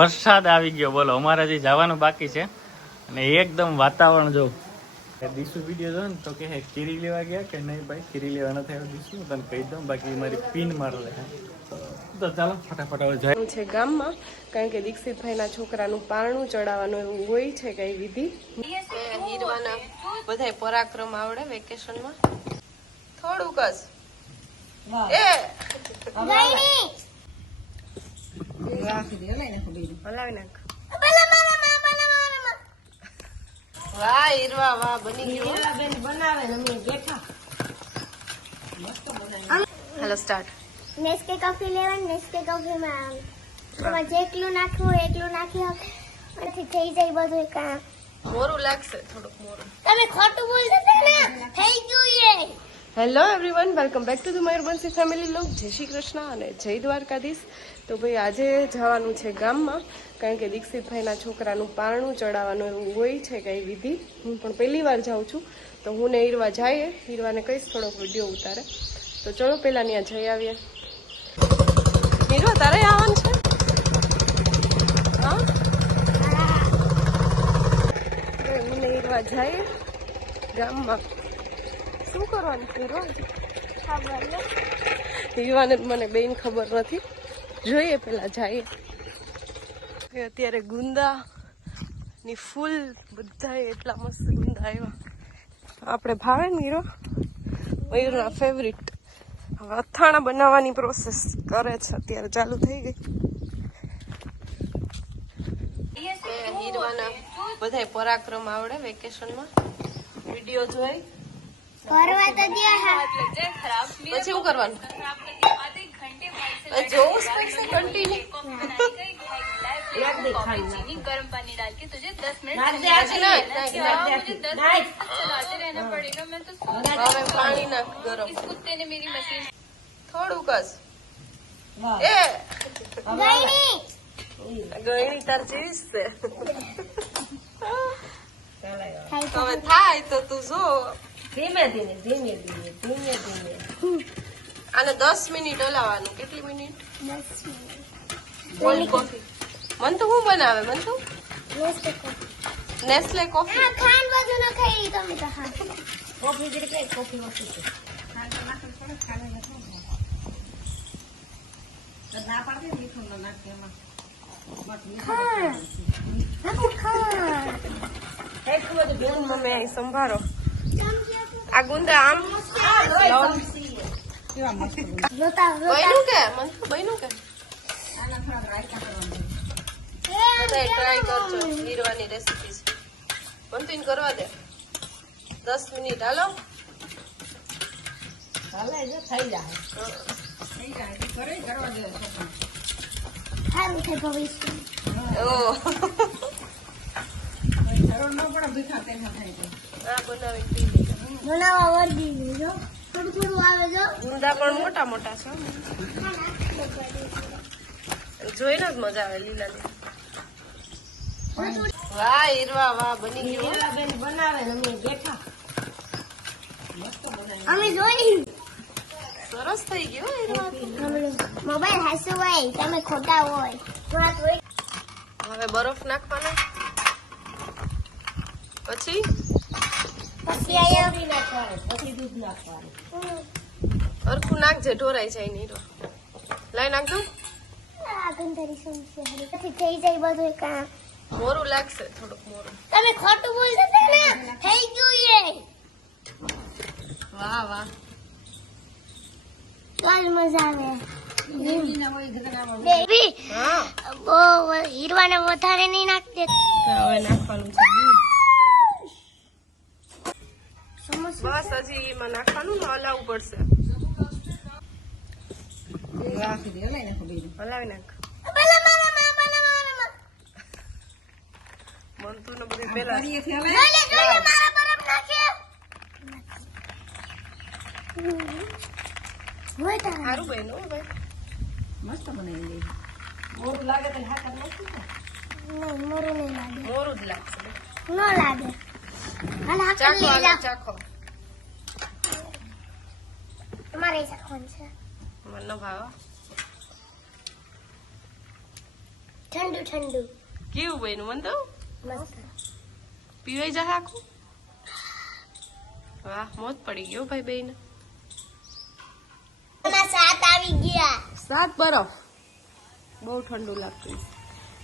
વરસાદ આવી ગયો. બોલો અમારે હજી જવાનું બાકી છે. અને એકદમ વાતાવરણ જો. દીસુ વીડિયો જો ને તો કે કીરી લેવા ગયા કે નહીં ભાઈ? કીરી લેવા નથી આવ્યો દીસુ તને કહી દઉં બાકી મારી પિન માર લે. તો ચાલો ફટાફટ હવે જાય. છે ગામમાં કારણ કે દીક્ષિતભાઈના છોકરાનું પારણું ચડાવવાનું એવું હોય છે કઈ વિધિ. હીરવાના બધાય પરાક્રમ આવડે વેકેશનમાં. થોડુંક જ. એ! વાહ બની હેલો સ્ટાર્ટ નેસ્કે કોફી લેવાની નેસ્કે કોફીમાં તમારે જેટલું નાખવું હોય એટલું નાખી પછી થઈ જાય બધું કામ. મોરું લાગશે થોડુંક મોરું. તમે ખોટું બોલતા હતા ને? થઈ ગયું એ. Hello everyone welcome back to the Mayurbanshi family લોક જય શ્રી કૃષ્ણ અને જય દ્વારકાધીશ. તો ભાઈ આજે જવાનું છે ગામમાં, કારણ કે દીક્ષિતભાઈના છોકરાનું પારણું ચડાવવાનું એવું હોય છે કંઈ વિધિ. હું પણ પહેલી વાર જાઉં છું, તો હું ને હીરવા જઈએ. હીરવાને કહીશ થોડોક વીડિયો ઉતારે. તો ચલો પહેલા ત્યાં જઈ આવીએ. હીરવા તારે આવવાનું છે? હા? હું ને હીરવા જઈએ ગામમાં. શું કરવાનું હીરવા હીરવાને મને બેન ખબર નથી. જોઈએ પેલા જઈએ. અત્યારે ગુંદા ની ફૂલ બધા એટલા મસ્ત ગુંદા આવ્યા આપણે ભાવે ને હીરો? મયુરના ફેવરિટ હવે અથાણા બનાવવાની પ્રોસેસ કરે છે અત્યારે ચાલુ થઈ ગઈ. હીરવાના બધાય પરાક્રમ આવડે વેકેશનમાં. વીડિયો જોઈ. પછી શું કરવાનું? હવે જોવું જ પડશે કન્ટિન્યુ गर्म पानी डाल के तुझे दस मिनट પછી ના मुझे दस मिनट चलाते रहना पड़ेगा मैं तो सो હવે પાણી નાખ ગરમ इस कुत्ते ने मेरी मशीन થોડુંક જ એ ગઈની ગયણી તાર જીવીશ છે ખાઈ હવે થાય તો તું જો ધીમે ધીમે ધીમે ધીમે ધીમે ધીમે આને દસ મિનિટ હલાવવાનું. કેટલી મિનિટ? કોલ્ડ કોફી મન તો હું બનાવે? મન તો? નેસ્લે કોફી હા ખાંડ બધું ન ખાઈ તમે તો હા. કોફી જે કોફી વસ્તુ છે. નાખે નાખો. આ ગુંદા આમ કરવા દે. દસ મિનિટ હાલો. થઈ જાય થઈ જાય. કરે કરવા દે સારું છે ભવિષ્ય ઓહ જરૂર ન પડે ભીખા તેના થાય બનાવી બનાવવા વર્ગી લેજો ગુંદા પણ મોટા મોટા છે. જોઈને જ મજા આવે લીલા લીલા વાહ હીરવા વાહ બની ગયું. બેન બનાવે અમે બેઠા. અમે જોઈ. સરસ થઈ ગયો મોબાઈલ હાસુ હોય તમે ખોટા હોય. હવે બરફ નાખવાના. પછી પછી આયા નાખવાનું પછી દૂધ નાખવાનું અરખું નાખજે ઢોરાઈ જાય નહીં લઈ નાખ કામ મોરું લાગશે થોડુંક મોરું. તમે ખોટું બોલતા ને થઈ ગયું એ વાહ વાહ. ચાલ મજા આવે બેબી હા. બહુ હીરવાને વધારે નહીં નાખતે હવે નાખવાનું છે. એમાં નાખવાનું ને હલાવવું પડશે. હલાવી નાખ. પેલા મારા ને બધું પેલા સારું મસ્ત બનાવી લાગે તો નહીં લાગે જ લાગશે. ન લાગે. ચાખો ચાખો. તમારે ચાખવાનું છે મનનો ભાવ ઠંડુ ઠંડુ કેવું બેન મન તો પીવાઈ જાય આખું વાહ મોત પડી ગયો ભાઈ બેન સાત આવી ગયા સાત બરફ બહુ ઠંડુ લાગતું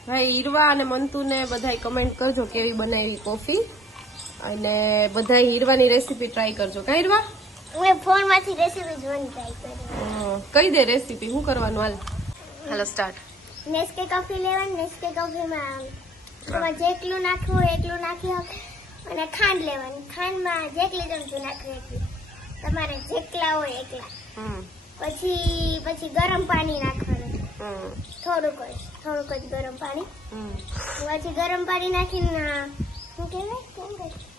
ભાઈ હીરવા અને મંતુને બધાય કમેન્ટ કરજો કેવી બનાવી કોફી. અને બધા હીરવાની રેસીપી ટ્રાય કરજો. કાં હીરવા? મેં ફોનમાંથી રેસીપી જોવાની ટ્રાય કરી. અ, દે રેસીપી શું કરવાનું હાલ. હાલો સ્ટાર્ટ નેસ્કે કોફી લેવાની નેસ્કે કોફીમાં એમાં જેટલું નાખવું હોય એટલું નાખી અને ખાંડ લેવાની. ખાંડમાં જેટલી ચમચી નાખવી એટલી. તમારે જેટલા હોય એટલા. પછી પછી ગરમ પાણી નાખવાનું. થોડુંક જ થોડુંક જ ગરમ પાણી. પછી ગરમ પાણી નાખીને શું કહેવાય? કેમ કહે?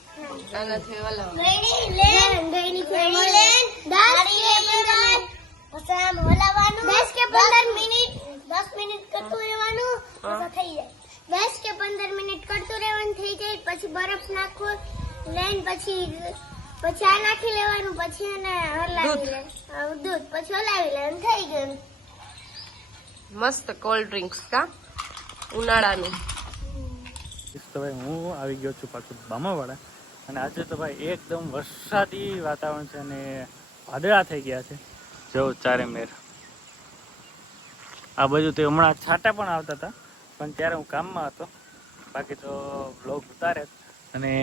દસ કે પંદર મિનિટ કરતું રહેવાનું થઈ જાય પછી બરફ નાખો લઈને પછી પછી આ નાખી લેવાનું પછી એને હલાવી લે દૂધ પછી હલાવી લેવાનું થઈ ગયું મસ્ત કોલ્ડ ડ્રિંક્સ કા? ઉનાળાનું. તો હું આવી ગયો છું પાછું બામાવાડા. અને આજે તો ભાઈ એકદમ વરસાદી વાતાવરણ છે અને વાદળા થઈ ગયા છે. જો ચારે મેર. આ બાજુ તે હમણાં છાંટા પણ આવતા હતા પણ ત્યારે હું કામમાં હતો. બાકી તો બ્લોગ ઉતારે. અને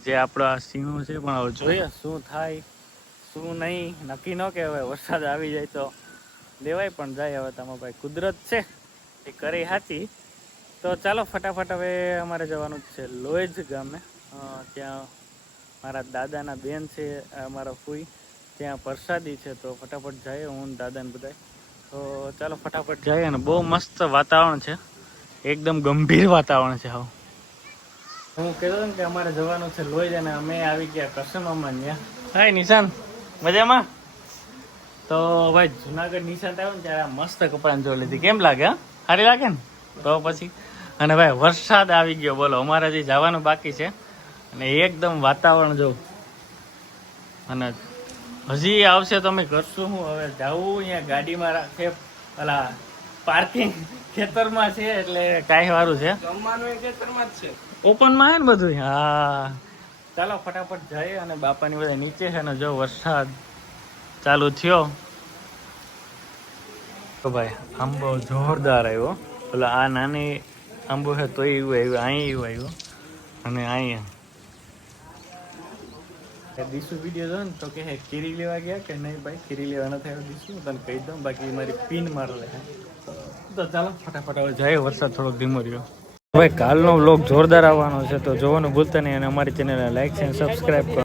જે આપણા સિંહો છે પણ હવે જોઈએ શું થાય શું નહીં. નક્કી ન કહેવાય વરસાદ આવી જાય તો લેવાય પણ જાય હવે તમે ભાઈ કુદરત છે એ કરી હાથી તો ચાલો ફટાફટ હવે અમારે જવાનું છે લોહેજ ગામે. ત્યાં મારા દાદાના બેન છે મારા ફૂઈ. ત્યાં પ્રસાદી છે, તો ફટાફટ જઈએ હું ને દાદા ને બધા તો ચાલો ફટાફટ જઈએ અને બહુ મસ્ત વાતાવરણ છે. એકદમ ગંભીર વાતાવરણ છે હા હું કહેતો ને કે અમારે જવાનું છે લોહી અને અમે આવી ગયા કરશન મામા ત્યાં હાય, નિશાન. મજામાં? તો ભાઈ, જુનાગઢ નિશાન આવ્યો ને ત્યારે મસ્ત કપડાં જોઈ લીધી. કેમ લાગે સારી લાગે ને? તો પછી. અને ભાઈ, વરસાદ આવી ગયો, બોલો. અમારે જે જવાનું બાકી છે. અને એકદમ વાતાવરણ જો. અને હજી આવશે તો અમે કરશું હું હવે જાવું અહીંયા ગાડીમાં રાખે. પેલા પાર્કિંગ ખેતરમાં છે એટલે કાંઈ વારું છે. ઓપનમાં છે. ને બધું હા. ચાલો ફટાફટ જઈએ અને બાપાની બધા નીચે છે ને જો વરસાદ ચાલુ થયો. તો ભાઈ આંબો જોરદાર આવ્યો. ઓલો આ નાની આંબો છે તો એવું આવ્યું અહીં એવું આવ્યું. અને અહીંયા. દીસુ વીડિયો જો ને તો કે કેરી લેવા ગયા કે નહીં ભાઈ? કેરી લેવા ન આવ્યો દીસુ તને કહી દઉં, બાકી મારી પિન માર લે. તો ચાલો, ફટાફટ હવે જાય, વરસાદ થોડોક ધીમો રહ્યો. ભાઈ, કાલનો વ્લોગ જોરદાર આવવાનો છે, તો જોવાનું ભૂલતા નહીં અને અમારી ચેનલને લાઈક છે સબસ્ક્રાઈબ કરો.